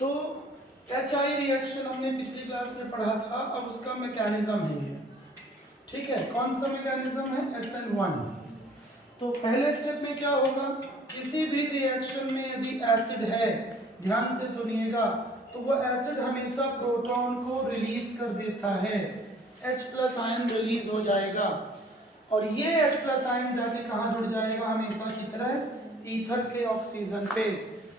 तो HI reaction हमने पिछली क्लास में पढ़ा था, अब उसका मैकेनिज्म है ये, ठीक है। कौन सा मैकेनिज्म है? SN1। तो पहले स्टेप में क्या होगा, किसी भी रिएक्शन में यदि एसिड है, ध्यान से सुनिएगा, तो वो एसिड हमेशा प्रोटॉन को रिलीज कर देता है, H+ आयन रिलीज हो जाएगा, और ये H+ आयन जाके कहाँ जुड़ जाएगा? हमेशा की तरह ईथर के ऑक्सीजन पे,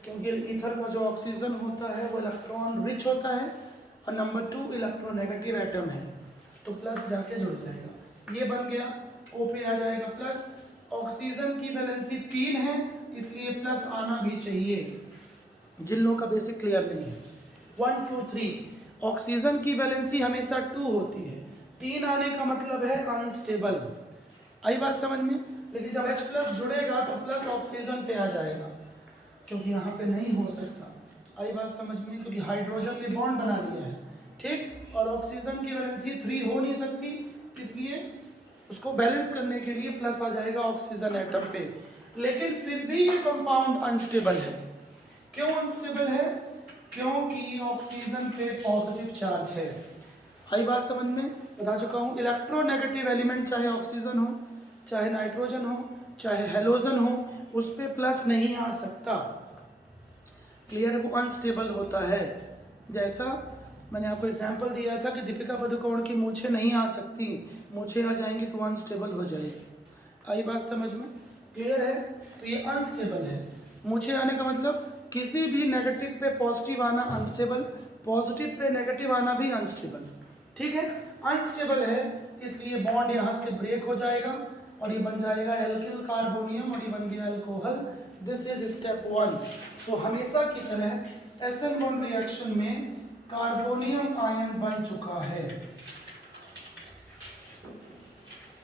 क्योंकि ईथर का जो ऑक्सीजन होता है वो इलेक्ट्रॉन रिच होता है, और नंबर 2 इलेक्ट्रोनेगेटिव एटम है, तो प्लस जाके जुड़ जाएगा। ये बन गया, O पे आ जाएगा प्लस। ऑक्सीजन की वैलेंसी 3 है, इसलिए प्लस आना भी चाहिए, जिन लोगों का बेसिक क्लियर नहीं है। 1 2 3 ऑक्सीजन की वैलेंसी हमेशा 2 होती है, 3 आने का मतलब है अनस्टेबल। आई बात समझ में? लेकिन जब H+ जुड़ेगा तो प्लस ऑक्सीजन पे आ जाएगा, क्योंकि यहाँ पे नहीं हो सकता। आई बात समझ में? क्योंकि हाइड्रोजन ने बॉन्ड बना लिया है, ठीक, और ऑक्सीजन की वैलेंसी 3 हो नहीं सकती, इसलिए उसको बैलेंस करने के लिए प्लस आ जाएगा ऑक्सीजन एटम पे। लेकिन फिर भी ये कंपाउंड अनस्टेबल है। क्यों अनस्टेबल है? क्योंकि ऑक्सीजन पे पॉजिटिव चार्ज है। आई बात समझ में? बता चुका हूँ, इलेक्ट्रोनेगेटिव एलिमेंट चाहे ऑक्सीजन हो, चाहे नाइट्रोजन हो, चाहे हेलोजन हो, उस पर प्लस नहीं आ सकता। क्लियर? वो अनस्टेबल होता है। जैसा मैंने आपको एग्जांपल दिया था कि दीपिका पादुकोण की मूछें नहीं आ सकती, मूछें आ जाएंगी तो अनस्टेबल हो जाएगी। आई बात समझ में? क्लियर है? तो ये अनस्टेबल है। मूछें आने का मतलब किसी भी नेगेटिव पे पॉजिटिव आना अनस्टेबल, पॉजिटिव पे नेगेटिव आना भी अनस्टेबल, ठीक है। अनस्टेबल है, इसलिए बॉन्ड यहाँ से ब्रेक हो जाएगा और ये बन जाएगा एल्किल कार्बोनियम, और ये बन गया अल्कोहल। This is step 1। तो हमेशा की तरह SN1 रिएक्शन में कार्बोनियम आयन बन चुका है।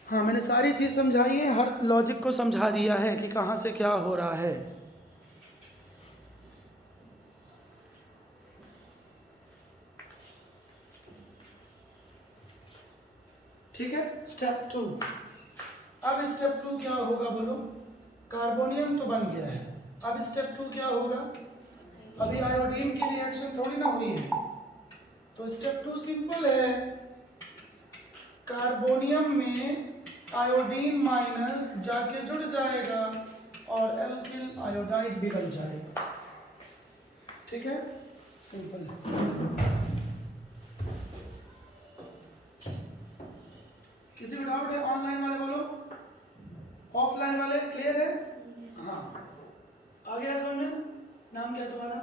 हाँ, मैंने सारी चीज समझाई है, हर लॉजिक को समझा दिया है कि कहाँ से क्या हो रहा है। ठीक है। स्टेप 2। अब स्टेप 2 क्या होगा बोलो? कार्बोनियम तो बन गया है, अब स्टेप 2 क्या होगा? अभी आयोडीन की रिएक्शन थोड़ी ना हुई है, तो स्टेप 2 सिंपल है। कार्बोनियम में आयोडीन माइनस जाके जुड़ जाएगा और एल्किल आयोडाइड भी बन जाएगा, ठीक है। सिंपल है। किसी को डाउट है? ऑनलाइन वाले बोलो, ऑफलाइन वाले क्लियर है? हाँ, आ गया समझ में? नाम क्या है तुम्हारा?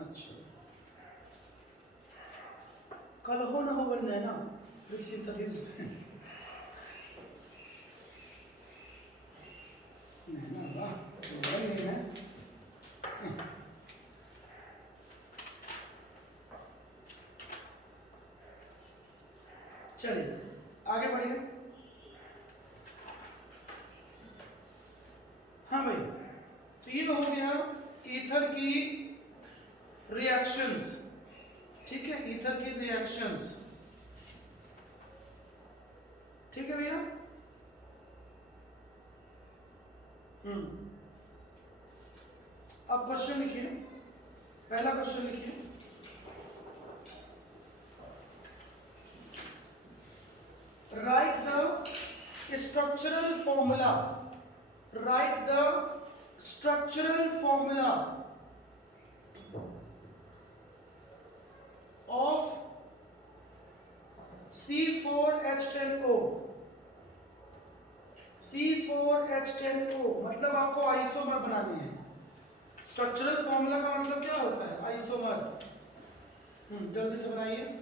अच्छा, कल हो ना हो बन जाए ना, नहीं ना, वाह तो बन गई ना। चलिए आगे बढ़िए। हाँ भाई, तो ये हो गया ईथर की रिएक्शंस, ठीक है, ईथर की रिएक्शंस, ठीक है भैया। अब क्वेश्चन लिखिए, पहला क्वेश्चन लिखिए। Right the structural formula, right the structural formula of C4H10O। C4H10O मतलब आपको आइसोमर बनाने हैं। स्ट्रक्चरल फॉर्मूला का मतलब क्या होता है? आइसोमर। जल्दी से बनाइए।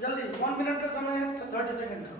जल्दी, 1 मिनट का समय है, 30 सेकंड का।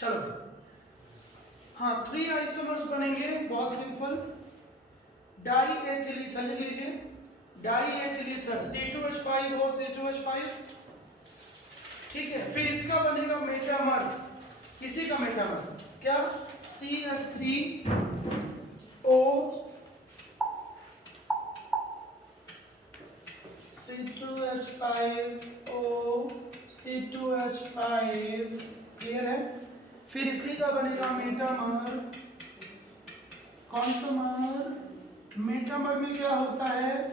चलो भाई, हाँ 3 आइसोमर्स बनेंगे, बहुत सिंपल। डाई एथिल ईथर लिख लीजिए, die ethyl ether C2H5O C2H5, ठीक है। फिर इसका बनेगा मेटामर, किसी का मेटामर क्या, CH3O C2H5O C2H5, क्लियर है। फिर इसी का बनेगा मेटामर, कौन सा मर, मेटामर में क्या होता है,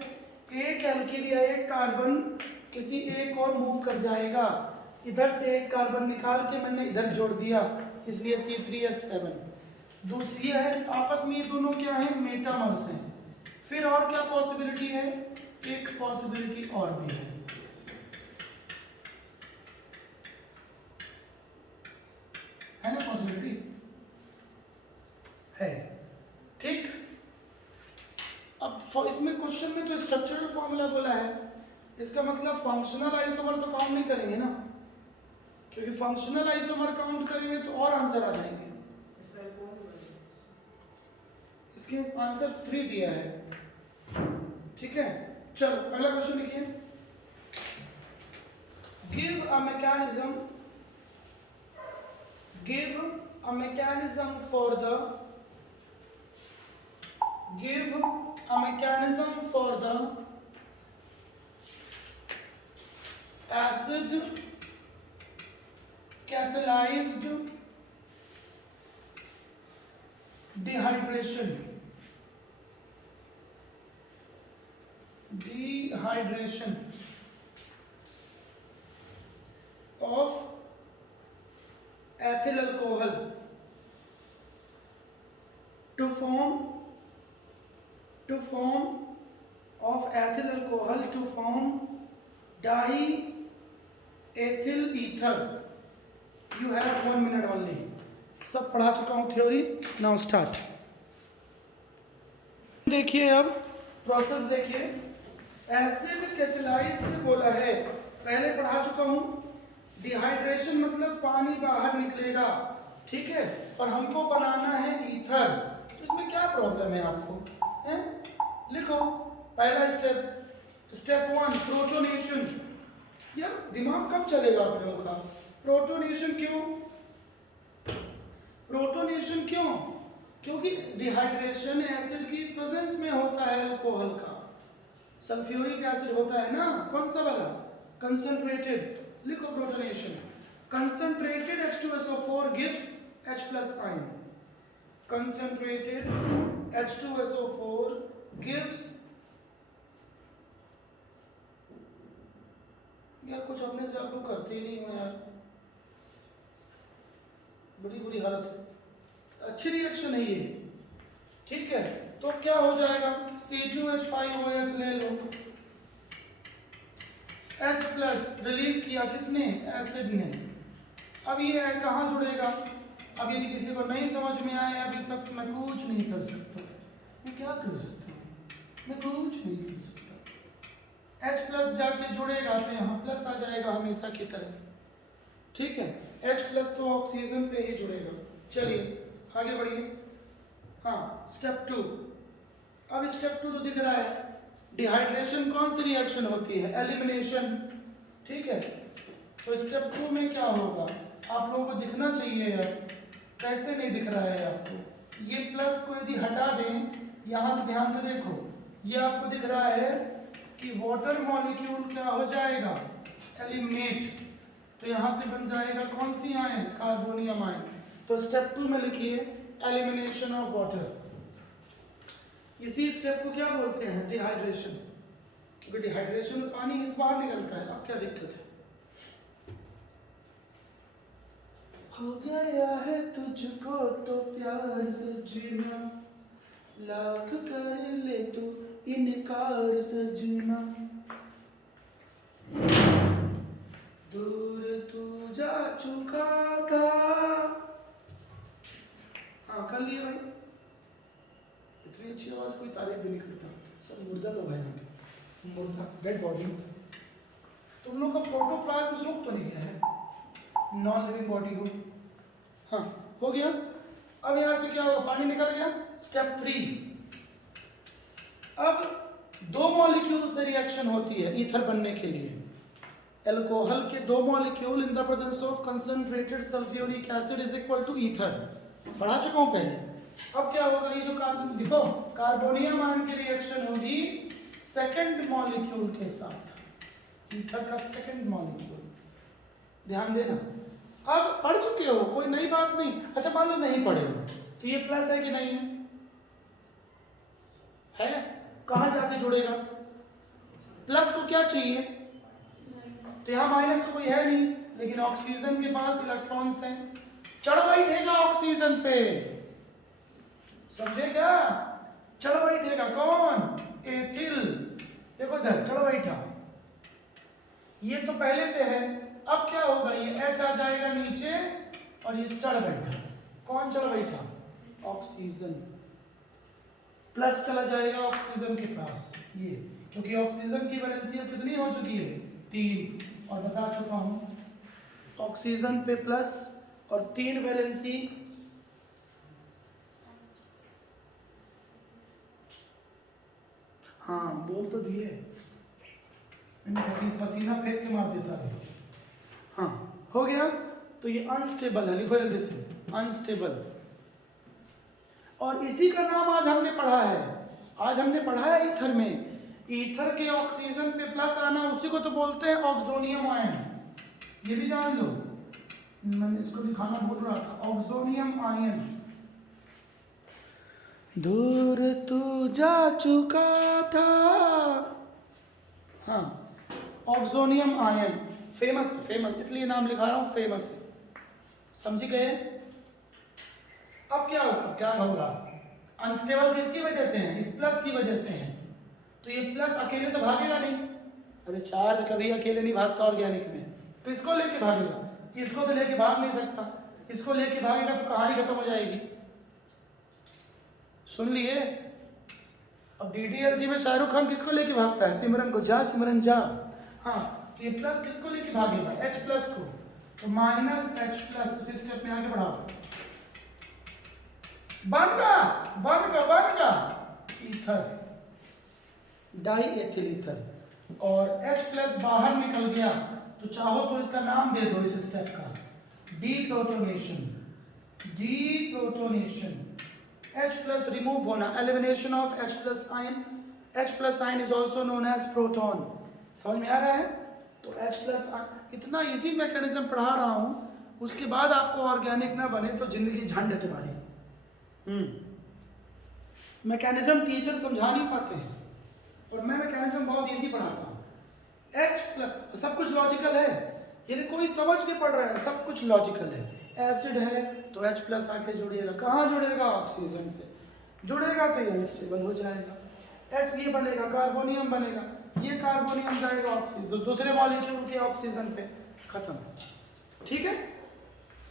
एक एल्किल या एक कार्बन किसी एक और मूव कर जाएगा, इधर से एक कार्बन निकाल के मैंने इधर जोड़ दिया, इसलिए C3H7। दूसरी है, आपस में ये दोनों क्या है, मेटामर्स हैं। फिर और क्या पॉसिबिलिटी है, एक पॉसिबिलिटी और भी है ना, पॉसिबिलिटी है, ठीक। अब इसमें क्वेश्चन में तो स्ट्रक्चरल फॉर्मूला बोला है, इसका मतलब फंक्शनल आइसोमर तो काउंट नहीं करेंगे ना, क्योंकि फंक्शनल आइसोमर काउंट करेंगे तो और आंसर आ जाएंगे। इसके आंसर 3 दिया है, ठीक है। चलो अगला क्वेश्चन लिखिए, give a mechanism, give a mechanism for the, give a mechanism for the acid catalyzed dehydration, dehydration of ethyl alcohol to form of ethyl alcohol to form diethyl ether. You have 1 minute only. सब पढ़ा चुका हूँ theory, now start. देखिए अब process देखिए, acid catalysed बोला है, पहले पढ़ा चुका हूँ। डिहाइड्रेशन मतलब पानी बाहर निकलेगा, ठीक है, और हमको बनाना है ईथर, तो इसमें क्या प्रॉब्लम है आपको, हैं? लिखो पहला स्टेप, स्टेप 1 प्रोटोनेशन। यार दिमाग कब चलेगा आप लोगों का, प्रोटोनेशन क्यों, प्रोटोनेशन क्यों, क्योंकि डिहाइड्रेशन एसिड की प्रेजेंस में होता है अल्कोहल का, सल्फ्यूरिक एसिड होता है ना, कौन सा वाला, कंसंट्रेटेड। लिखो protonation, concentrated H2SO4 gives H+ ion, concentrated H2SO4 gives, यार कुछ अपने से आप लोग करते ही नहीं हो यार, बड़ी बुरी हालत है, अच्छी रिएक्शन है ये, ठीक है। तो क्या हो जाएगा, C2H5OH ले लो, H+ रिलीज किया किसने, एसिड ने। अब ये कहाँ जुड़ेगा, अब यदि किसी को नहीं समझ में आए अभी तक, मैं कुछ नहीं कर सकता, मैं क्या कर सकता हूँ, मैं कुछ नहीं कर सकता। H+ जाके जुड़ेगा तो यहाँ प्लस आ जाएगा हमेशा की तरह, ठीक है। H+ तो ऑक्सीजन पे ही जुड़ेगा। चलिए आगे बढ़िए, हाँ स्टेप 2। अब स्टेप 2 तो दिख रहा है, डिहाइड्रेशन कौन सी रिएक्शन होती है, एलिमिनेशन, ठीक है। तो स्टेप 2 में क्या होगा, आप लोगों को दिखना चाहिए यार, कैसे नहीं दिख रहा है आपको, ये प्लस को यदि हटा दें, यहाँ से ध्यान से देखो, ये आपको दिख रहा है कि वाटर मॉलिक्यूल क्या हो जाएगा, एलिमिनेट, तो यहाँ से बन जाएगा कौन सी आयन, कार्बोनियम आयन। तो स्टेप 2 में लिखिए एलिमिनेशन ऑफ वाटर, इसी स्टेप को क्या बोलते हैं, डिहाइड्रेशन, क्योंकि डिहाइड्रेशन में पानी बाहर निकलता है। अब क्या दिक्कत है, हो गया है तुझको तो प्यार से जीना, लाख कर ले तू इनकार से जीना, दूर तू जा चुका था। हाँ कर लिए भाई, इतनी अच्छी आवाज कोई तारीफ भी नहीं करता, सब मुर्दा लोग हैं यहाँ पे, मुर्दा डेड बॉडीज। तुम लोग का प्रोटोप्लाज्म रुक तो नहीं गया है, नॉन लिविंग बॉडी हो, हाँ हो गया। अब यहाँ से क्या होगा, पानी निकल गया। स्टेप 3, अब 2 मॉलिक्यूल से रिएक्शन होती है ईथर बनने के लिए। एल्कोहल के 2 molecule in the presence of concentrated sulphuric acid is equal to ether, पढ़ा चुका हूँ पहले। अब क्या होगा, ये जो कार्बन देखो कार्बोनियम आयन की रिएक्शन होगी सेकंड मॉलिक्यूल के साथ, ईथर का सेकंड मॉलिक्यूल, ध्यान देना। अब पढ़ चुके हो, कोई नई बात नहीं। अच्छा मान लो नहीं पढ़े हो तो ये प्लस है कि नहीं है, है? कहाँ जाके जुड़ेगा? प्लस को क्या चाहिए, तो यहाँ माइनस तो कोई है नहीं, लेकिन ऑक्सीजन के पास इलेक्ट्रॉन्स हैं, चढ़ बैठेगा ऑक्सीजन पे, समझे क्या? चढ़ बैठेगा कौन? एथिल, देखो इधर चढ़ बैठा, ये तो पहले से है। अब क्या होगा, ये H आ जाएगा नीचे और ये चढ़ बैठा। कौन चढ़ बैठा? ऑक्सीजन। प्लस चला जाएगा ऑक्सीजन के पास, ये क्योंकि ऑक्सीजन की वैलेंसी अब कितनी हो चुकी है, 3, और बता चुका हूं ऑक्सीजन पे प्लस और 3 वैलेंसी। हाँ बोल तो दिए, पसीना फेंक के मार देता है। हाँ हो गया। तो ये अनस्टेबल है, लिखो जल्दी से, अनस्टेबल। और इसी का नाम आज हमने पढ़ा है, आज हमने पढ़ा है ईथर में, ईथर के ऑक्सीजन पे प्लस आना उसी को तो बोलते हैं ऑक्सोनियम आयन, ये भी जान लो, मैंने इसको दिखाना भूल रहा था, ऑक्सोनियम आयन। दूर तू जा चुका था, हाँ ऑक्सोनियम आयन, फेमस, फेमस इसलिए नाम लिखा रहा हूं, फेमस है, समझ गए? अब क्या होगा, क्या होगा, अनस्टेबल किसकी वजह से है, इस प्लस की वजह से है, तो ये प्लस अकेले तो भागेगा नहीं, अरे चार्ज कभी अकेले नहीं भागता ऑर्गेनिक में, तो इसको लेके भागेगा, इसको तो लेके भाग नहीं सकता, इसको लेके भागेगा तो कहानी खत्म हो जाएगी। सुन लिए? अब DDLG में शाहरुख खान किसको लेके भागता है, सिमरन को, जा सिमरन जा। हाँ तो ये प्लस किसको लेके भागेगा, H प्लस को, तो माइनस H प्लस, उसी स्टेप में आगे बढ़ाओ, बन का ईथर, डाई एथिल ईथर, और H प्लस बाहर निकल गया, तो चाहो तो इसका नाम दे दो इस स्टेप का, deprotonation, deprotonation. H plus remove होना, elimination of H plus ion, H plus ion is also known as proton, समझ में आ रहा है? तो H प्लस, इतना इजी मैकेनिज्म पढ़ा रहा हूं, उसके बाद आपको ऑर्गेनिक ना बने तो जिंदगी झंड है तुम्हारी। मैकेनिज्म टीचर समझा नहीं पाते हैं, और मैं मैकेनिज्म बहुत इजी पढ़ाता हूँ। H प्लस सब कुछ लॉजिकल है, यदि कोई समझ के पढ़ रहा है, सब कुछ लॉजिकल है। एसिड है तो H प्लस आके जुड़ेगा, कहाँ जुड़ेगा, ऑक्सीजन पे जुड़ेगा तो ये अनस्टेबल हो जाएगा, H ये बनेगा, कार्बोनियम बनेगा, ये कार्बोनियम जाएगा ऑक्सीजन, दूसरे मॉलिक्यूल के ऑक्सीजन पे, खत्म, ठीक है?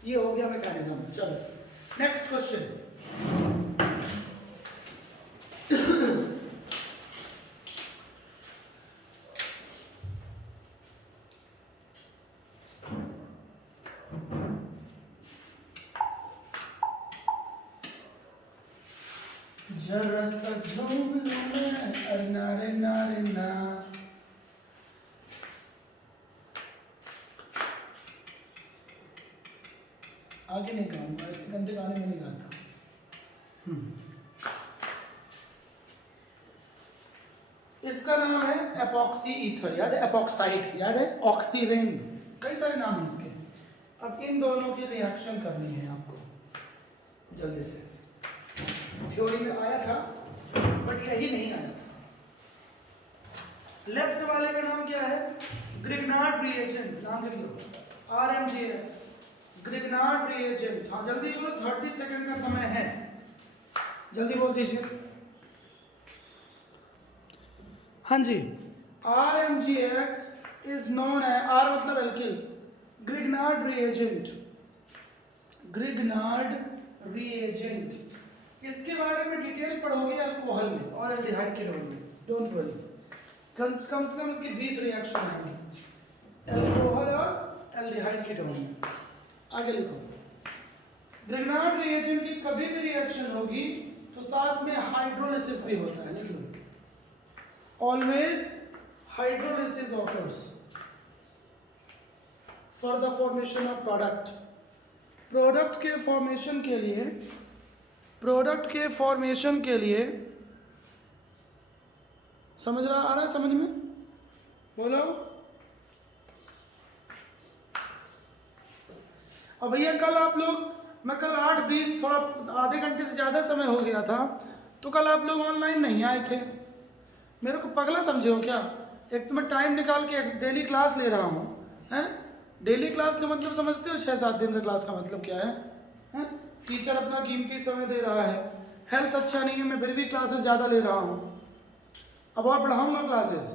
ये हो गया मैकेनिज्म। चलो नेक्स्ट क्वेश्चन, जरा सा झूम लो मैं, अरे नारे नारे ना, आगे नहीं गाऊंगा, ऐसे गंदे गाने में नहीं गाता। इसका नाम है एपॉक्सी ईथर, याद है? एपॉक्साइड याद है? ऑक्सीरेन, कई सारे नाम हैं इसके। अब इन दोनों की रिएक्शन करनी है आपको जल्दी से, थ्योरी में आया था बट यही नहीं आया था। लेफ्ट वाले का नाम क्या है, ग्रिग्नार्ड रिएजेंट, नाम लिख लो, RMGX, ग्रिग्नार्ड रिएजेंट। हाँ जल्दी बोलो, 30 सेकंड का समय है, जल्दी बोल दीजिए। हाँ जी, RMGX इज नोन है, R मतलब alkyl, Grignard reagent, Grignard reagent. इसके बारे में डिटेल पढ़ोगे अल्कोहल में और एल्डिहाइड कीटोन में, डोंट वरी, कम से कम इसकी 20 रिएक्शन आएंगी अल्कोहल और एल्डिहाइड कीटोन में। आगे लिखो, ग्रिग्नार्ड रिएजेंट की कभी भी रिएक्शन होगी तो साथ में हाइड्रोलिसिस भी होता है, लिख लो, always hydrolysis occurs for the formation of product. Product के फॉर्मेशन के लिए समझ रहा आ रहा है, समझ में बोलो। और भैया मैं कल 8:20 थोड़ा आधे घंटे से ज़्यादा समय हो गया था, तो कल आप लोग ऑनलाइन नहीं आए थे, मेरे को पगला समझे हो क्या? एक तो मैं टाइम निकाल के डेली क्लास ले रहा हूँ, हैं? डेली क्लास का मतलब समझते हो? 6-7 दिन का क्लास का मतलब क्या है, हैं? टीचर अपना कीमती समय दे रहा है, हेल्थ अच्छा नहीं है, मैं फिर भी क्लासेस ज़्यादा ले रहा हूँ। अब और बढ़ाऊँगा क्लासेस,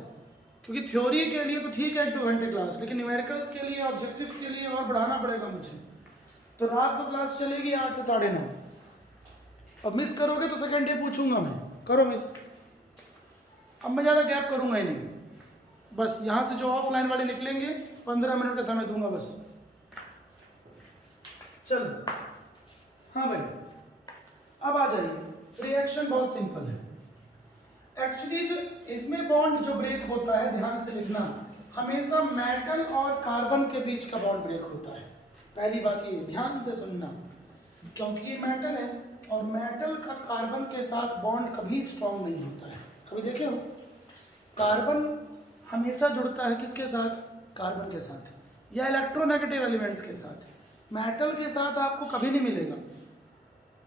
क्योंकि थ्योरी के लिए तो ठीक है 1-2 घंटे क्लास, लेकिन न्यूमेरिकल्स के लिए, ऑब्जेक्टिव्स के लिए और बढ़ाना पड़ेगा मुझे। तो रात को क्लास चलेगी 8 से 9:30। अब मिस करोगे तो सेकेंड डे पूछूंगा मैं, करो मिस। अब मैं ज़्यादा गैप करूंगा ही नहीं, बस यहाँ से जो ऑफलाइन वाले निकलेंगे 15 मिनट का समय दूंगा बस। चलो हाँ भाई, अब आ जाइए। रिएक्शन बहुत सिंपल है एक्चुअली। जो इसमें बॉन्ड जो ब्रेक होता है, ध्यान से लिखना, हमेशा मेटल और कार्बन के बीच का बॉन्ड ब्रेक होता है। पहली बात ये ध्यान से सुनना, क्योंकि ये मेटल है और मेटल का कार्बन के साथ बॉन्ड कभी स्ट्रॉन्ग नहीं होता है। कभी देखे हो? कार्बन हमेशा जुड़ता है किसके साथ? कार्बन के साथ या इलेक्ट्रोनेगेटिव एलिमेंट्स के साथ। मेटल के साथ आपको कभी नहीं मिलेगा,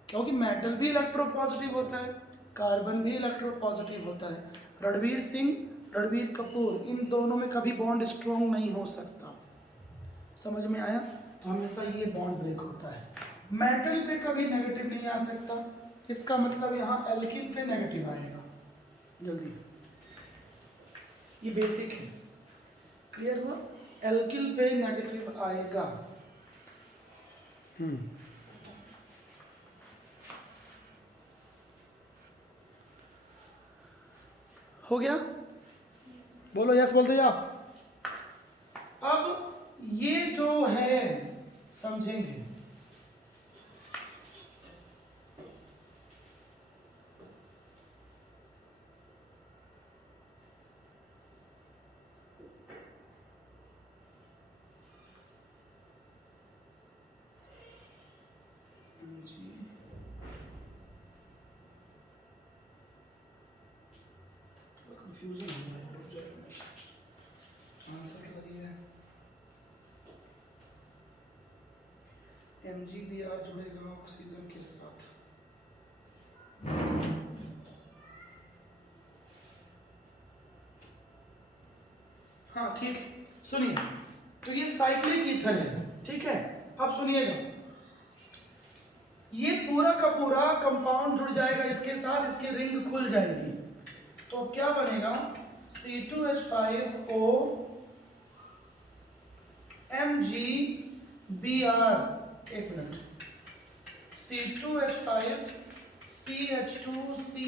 क्योंकि मेटल भी इलेक्ट्रोपॉजिटिव होता है, कार्बन भी इलेक्ट्रोपॉजिटिव होता है। रणवीर सिंह, रणवीर कपूर, इन दोनों में कभी बॉन्ड स्ट्रॉन्ग नहीं हो सकता। समझ में आया? तो हमेशा ये बॉन्ड ब्रेक होता है। मेटल पे कभी नेगेटिव नहीं आ सकता, इसका मतलब यहाँ एल्किल पे नेगेटिव आएगा। जल्दी, ये बेसिक है, क्लियर हुआ? एल्किल पे नेगेटिव आएगा। हो गया? बोलो यस बोलते जाओ। अब ये जो है समझेंगे, कंफ्यूजन हो गया है, आंसर क्या दिया है? MgBr जुड़ेगा ऑक्सीजन के साथ। हाँ ठीक है, सुनिए, तो ये साइक्लिक ईथर है, ठीक है? अब सुनिएगा, ये पूरा का पूरा कंपाउंड जुड़ जाएगा इसके साथ, इसकी रिंग खुल जाएगी, तो क्या बनेगा? C2H5O MgBr, एक मिनट, C2H5 CH2CH2O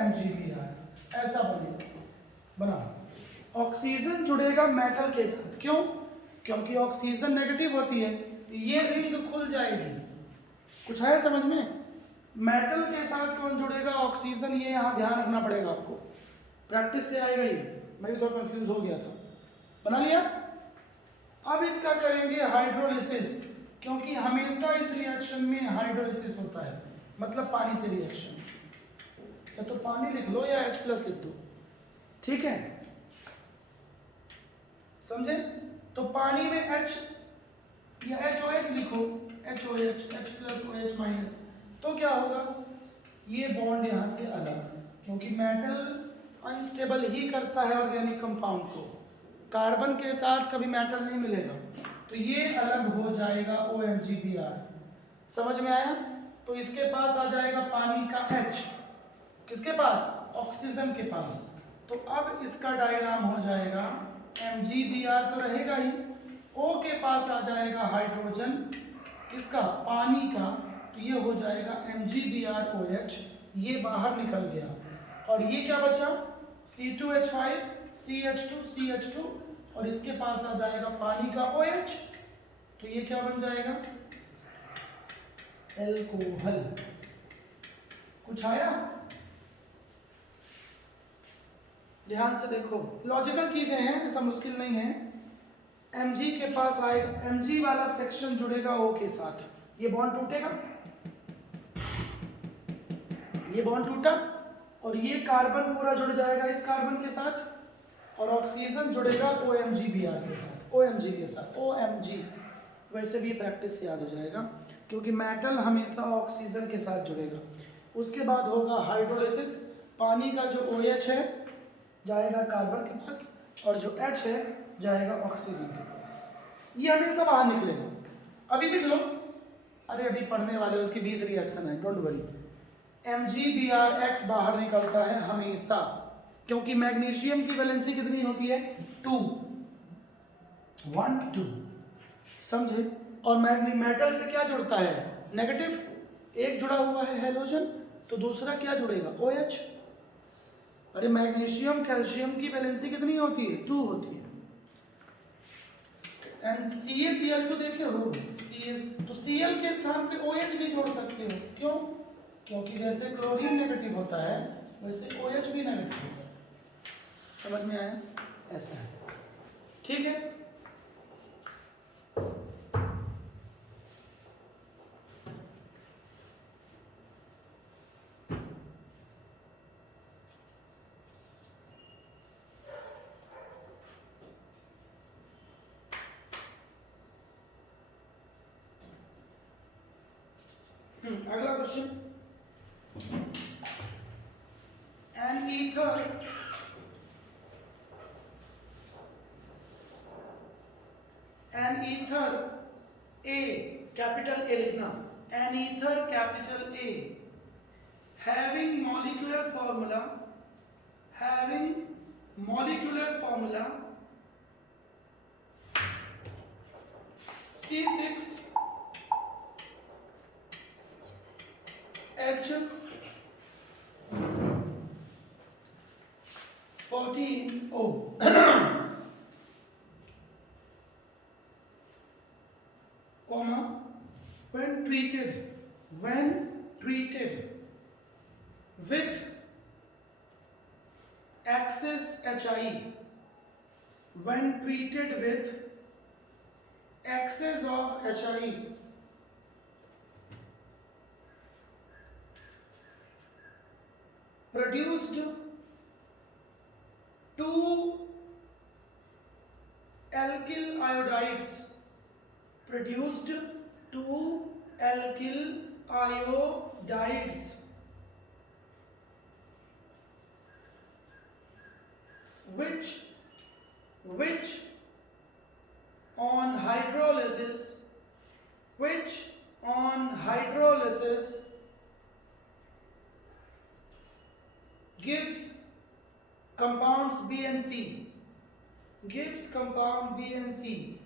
MgBr, ऐसा बनेगा। बना, ऑक्सीजन जुड़ेगा मेटल के साथ, क्यों? क्योंकि ऑक्सीजन नेगेटिव होती है, ये रिंग खुल जाएगी। कुछ है समझ में? मेटल के साथ कौन जुड़ेगा? ऑक्सीजन। ये यहाँ ध्यान रखना पड़ेगा आपको, प्रैक्टिस से आएगा ये, मैं भी थोड़ा कंफ्यूज हो गया था। बना लिया? अब इसका करेंगे हाइड्रोलिसिस, क्योंकि हमेशा इस रिएक्शन में हाइड्रोलिसिस होता है, मतलब पानी से रिएक्शन। या तो पानी लिख लो या H+ लिख दो, ठीक है? समझे? तो पानी में H या HOH लिखो, HOH, H+OH-, तो क्या होगा? ये बॉन्ड यहाँ से अलग, क्योंकि मेटल अनस्टेबल ही करता है ऑर्गेनिक कंपाउंड को, कार्बन के साथ कभी मेटल नहीं मिलेगा, तो ये अलग हो जाएगा OMgBr। समझ में आया? तो इसके पास आ जाएगा पानी का H, किसके पास? ऑक्सीजन के पास। तो अब इसका डायग्राम हो जाएगा, MgBr तो रहेगा ही, O के पास आ जाएगा हाइड्रोजन, किसका? पानी का, तो ये हो जाएगा MgBrOH, ये बाहर निकल गया, और ये क्या बचा? C2H5 CH2CH2, और इसके पास आ जाएगा पानी का OH, तो ये क्या बन जाएगा? एल्कोहल। कुछ आया? ध्यान से देखो, लॉजिकल चीजें हैं, ऐसा मुश्किल नहीं है। Mg के पास आएगा, Mg वाला सेक्शन जुड़ेगा O के साथ, ये बॉन्ड टूटेगा, ये बॉन्ड टूटा, और ये कार्बन पूरा जुड़ जाएगा इस कार्बन के साथ, और ऑक्सीजन जुड़ेगा OMgBr के साथ, OMg के साथ, OMg। वैसे भी प्रैक्टिस से याद हो जाएगा, क्योंकि मेटल हमेशा ऑक्सीजन के साथ जुड़ेगा। उसके बाद होगा हाइड्रोलिसिस, पानी का जो OH है जाएगा कार्बन के पास, और जो H है जाएगा ऑक्सीजन के पास। ये हमेशा बाहर निकलेगा। अभी लिख लो, अरे अभी पढ़ने वाले हो, उसकी 20 रिएक्शन है, डोंट वरी। MgBrX बाहर निकलता है हमेशा, क्योंकि मैग्नीशियम की वैलेंसी कितनी होती है? 2, 1 2, समझे? और मेटल से क्या जुड़ता है? नेगेटिव। एक जुड़ा हुआ है हेलोजन, तो दूसरा क्या जुड़ेगा? OH। अरे मैग्नीशियम कैल्शियम की वैलेंसी कितनी होती है? 2 होती है। एंड CaCl2 देखे हो, तो Cl के स्थान पे OH भी जोड़ सकते हो। क्यों? क्योंकि जैसे क्लोरीन नेगेटिव होता है वैसे OH भी नेगेटिव होता है। समझ में आया? ऐसा है, ठीक है। अगला question, an ether A, capital A लिखना, an ether capital A having molecular formula C6H14O comma when treated with excess HI, when treated with excess of HI produced 2 alkyl iodides, which on hydrolysis gives compounds B and C, gives compound B and C.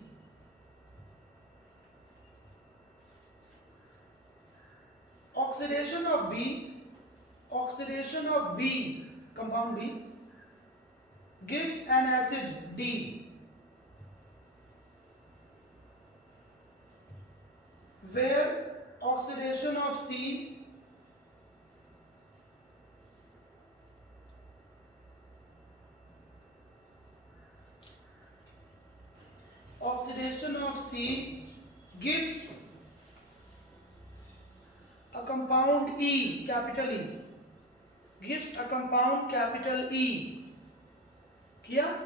Oxidation of B, compound B, gives an acid D. Where oxidation of C gives a compound E, capital E, gives a compound capital E. किया?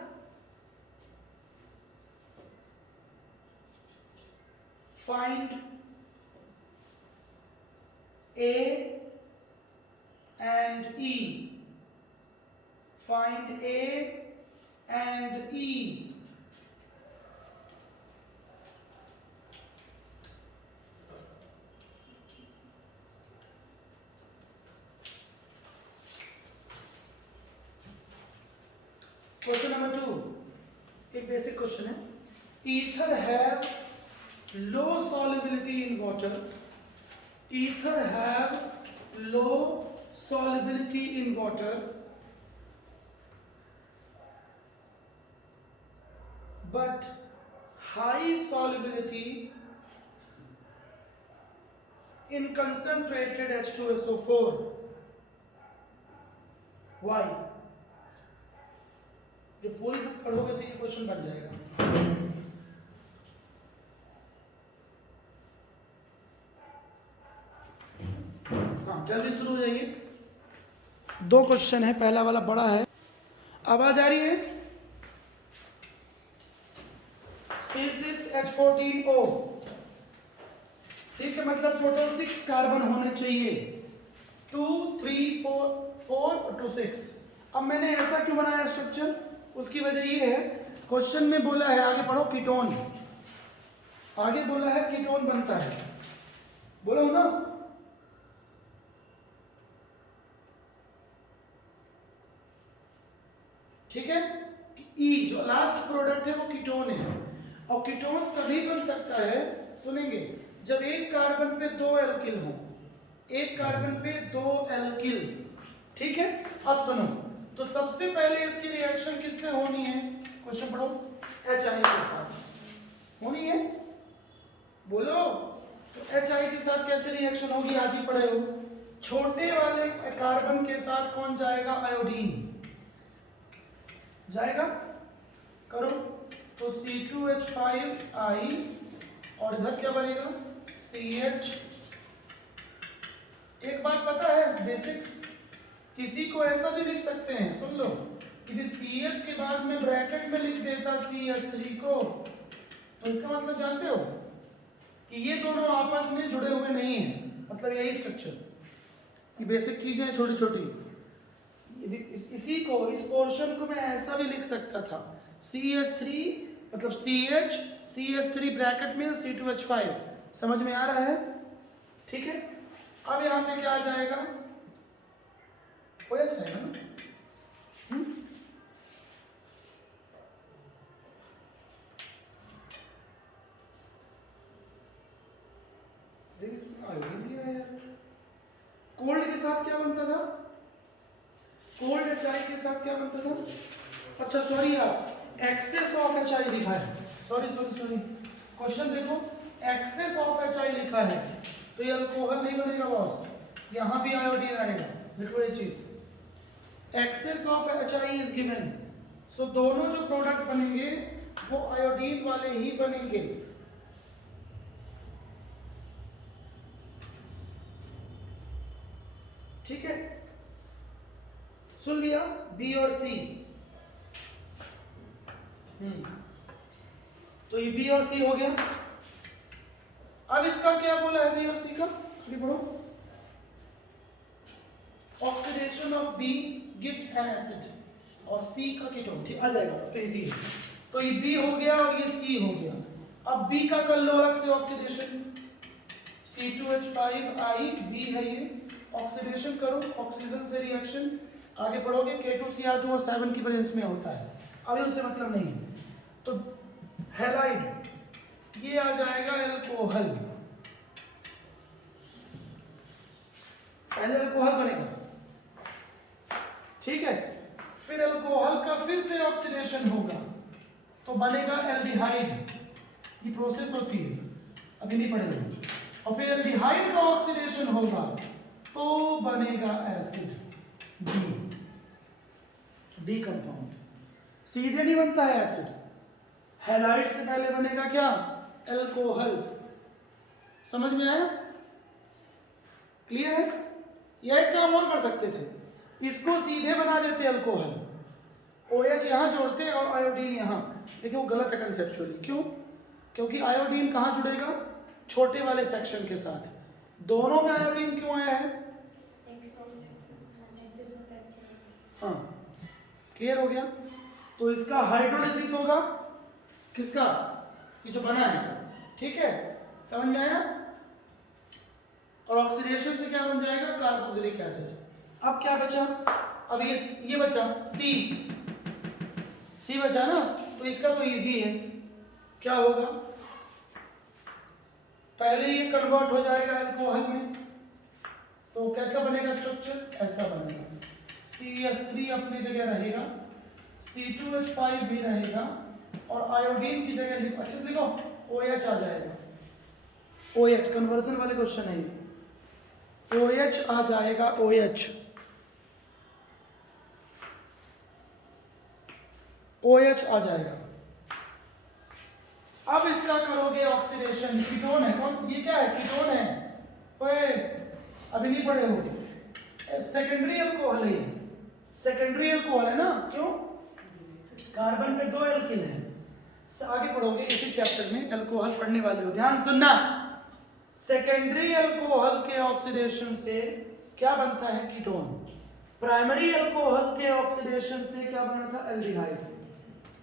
Find A and E. Find A and E. Question number 2, एक basic question है। Ether have low solubility in water, ether have low solubility in water but high solubility in concentrated H2SO4. Why? जो पूरी book पढ़ोगे तो ये question बन जाएगा। हाँ जल्दी शुरू हो जाइए। 2 क्वेश्चन है, पहला वाला बड़ा है। आवाज आ रही है? C6H14O, ठीक है, मतलब टोटल 6 कार्बन होने चाहिए, 2 3 4 और 2 6। अब मैंने ऐसा क्यों बनाया स्ट्रक्चर, उसकी वजह ये है, क्वेश्चन में बोला है, आगे पढ़ो, कीटोन, आगे बोला है कीटोन बनता है, बोलो ना, ठीक है। ई जो लास्ट प्रोडक्ट है वो कीटोन है, और कीटोन तभी बन सकता है, सुनेंगे, जब एक कार्बन पे 2 एल्किल हो, एक कार्बन पे 2 एल्किल, ठीक है। अब सुनो, तो सबसे पहले इसकी रिएक्शन किससे होनी है, क्वेश्चन पढ़ो, HI के साथ होनी है, बोलो। तो HI के साथ कैसे रिएक्शन होगी, आज ही पढ़े हो। छोटे वाले कार्बन के साथ कौन जाएगा, आयोडीन जाएगा, करो, तो C2H5I और इधर क्या बनेगा, CH। एक बात पता है बेसिक्स, किसी को ऐसा भी लिख सकते हैं, सुन लो, यदि CH के बाद में ब्रैकेट में लिख देता CH3 को, तो इसका मतलब जानते हो कि ये दोनों आपस में जुड़े हुए नहीं हैं, मतलब यही स्ट्रक्चर, ये बेसिक चीजें हैं छोटी छोटी। यदि इसी को, इस पोर्शन को मैं ऐसा भी लिख सकता था, CH3 मतलब CH, CH3 ब्रैकेट में C2H5, समझ में आ रहा है, ठीक है। अब यहाँ पे क्या आ जाएगा, हो जाएगा ना, कोल्ड के साथ क्या बनता था, कोल्ड HI के साथ क्या बनता था, अच्छा सॉरी यार, एक्सेस ऑफ HI लिखा है, सॉरी क्वेश्चन देखो, एक्सेस ऑफ HI लिखा है, तो ये अल्कोहल नहीं बनेगा बॉस, यहाँ भी आयोडीन आएगा, देखो ये चीज, excess of HI is given, so दोनों जो प्रोडक्ट बनेंगे वो आयोडीन वाले ही बनेंगे, ठीक है, सुन लिया, B और C, तो ये B और C हो गया। अब इसका क्या बोला है B और C का, आगे बढ़ो, oxidation of B gives an acid, और C का कीटोन, ठीक आ जाएगा, तो इजी है, तो ये B हो गया और ये C हो गया। अब B का कर लो अलग से ऑक्सीडेशन, C2H5I B है ये, ऑक्सीडेशन करो, ऑक्सीजन से रिएक्शन, आगे बढ़ोगे, K2Cr2 7 की प्रेजेंस में होता है, अभी उससे मतलब नहीं है, तो हैलाइड, ये आ जाएगा एल्कोहल, पहले अल्कोहल बनेगा, ठीक है, फिर अल्कोहल का फिर से ऑक्सीडेशन होगा, तो बनेगा एल्डिहाइड, ये प्रोसेस होती है, अभी नहीं पढ़ेगा, और फिर एल्डिहाइड का ऑक्सीडेशन होगा तो बनेगा एसिड बी कंपाउंड, सीधे नहीं बनता है एसिड, हैलाइड से पहले बनेगा क्या, एल्कोहल, समझ में आया, क्लियर है। यह एक काम और कर सकते थे, इसको सीधे बना देते अल्कोहल, OH यहाँ जोड़ते और आयोडीन यहाँ, लेकिन वो गलत है कंसेप्चुअली, क्यों, क्योंकि आयोडीन कहाँ जुड़ेगा, छोटे वाले सेक्शन के साथ, दोनों में आयोडीन क्यों आया है, हाँ क्लियर हो गया, तो इसका हाइड्रोलिसिस होगा, किसका, ये जो बना है, ठीक है, समझ में आया, और ऑक्सीडेशन से क्या बन जाएगा, कार्बोक्सिलिक एसिड। अब क्या बचा, अब ये बचा सी बचा ना, तो इसका तो इजी है, क्या होगा, पहले ये कन्वर्ट हो जाएगा अल्कोहल में, तो कैसा बनेगा स्ट्रक्चर, ऐसा बनेगा, CH3 अपनी जगह रहेगा, C2H5 भी रहेगा, और आयोडीन की जगह लिखो, अच्छे से लिखो, OH आ जाएगा, OH कन्वर्जन वाले क्वेश्चन है ये, OH आ जाएगा OH, OH आ जाएगा। अब इसका करोगे ऑक्सीडेशन, कीटोन है कौन, ये क्या है, कीटोन है, ओए अभी नहीं पढ़े हो, सेकेंडरी अल्कोहल है, सेकेंडरी अल्कोहल है ना, क्यों, कार्बन पे 2 एल्किल है। आगे पढ़ोगे इसी चैप्टर में, अल्कोहल पढ़ने वाले हो, ध्यान सुनना। सेकेंडरी अल्कोहल के ऑक्सीडेशन से क्या बनता है, कीटोन। प्राइमरी अल्कोहल के ऑक्सीडेशन से क्या बना था, एल्डिहाइड,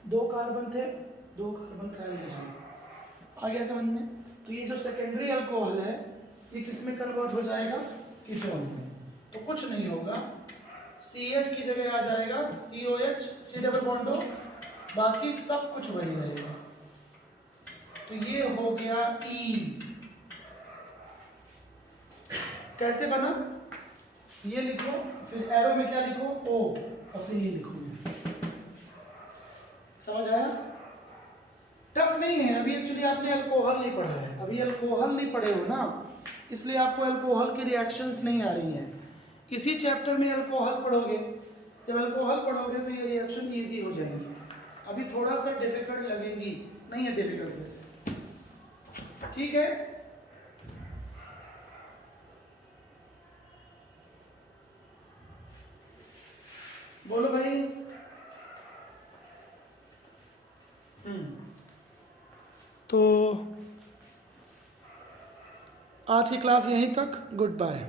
2 कार्बन थे, 2 कार्बन का एल्डिहाइड। आ गया समझ में। तो ये जो सेकेंडरी अल्कोहल है ये किस में कन्वर्ट हो जाएगा, कीटोन में। तो कुछ नहीं होगा, CH की जगह आ जाएगा COH, C डबल बॉन्ड हो, बाकी सब कुछ वही रहेगा। तो ये हो गया E। कैसे बना, ये लिखो, फिर एरो में क्या लिखो, O, और फिर ये लिखो। समझ आया, टफ नहीं है। अभी एक्चुअली आपने अल्कोहल नहीं पढ़ा है, अभी अल्कोहल नहीं पढ़े हो ना, इसलिए आपको अल्कोहल की रिएक्शंस नहीं आ रही हैं। इसी चैप्टर में अल्कोहल पढ़ोगे, जब अल्कोहल पढ़ोगे तो ये रिएक्शन इजी हो जाएंगी। अभी थोड़ा सा डिफिकल्ट लगेंगी, नहीं है डिफिकल्ट वैसे, ठीक है। बोलो भाई। तो आज की क्लास यहीं तक, गुड बाय।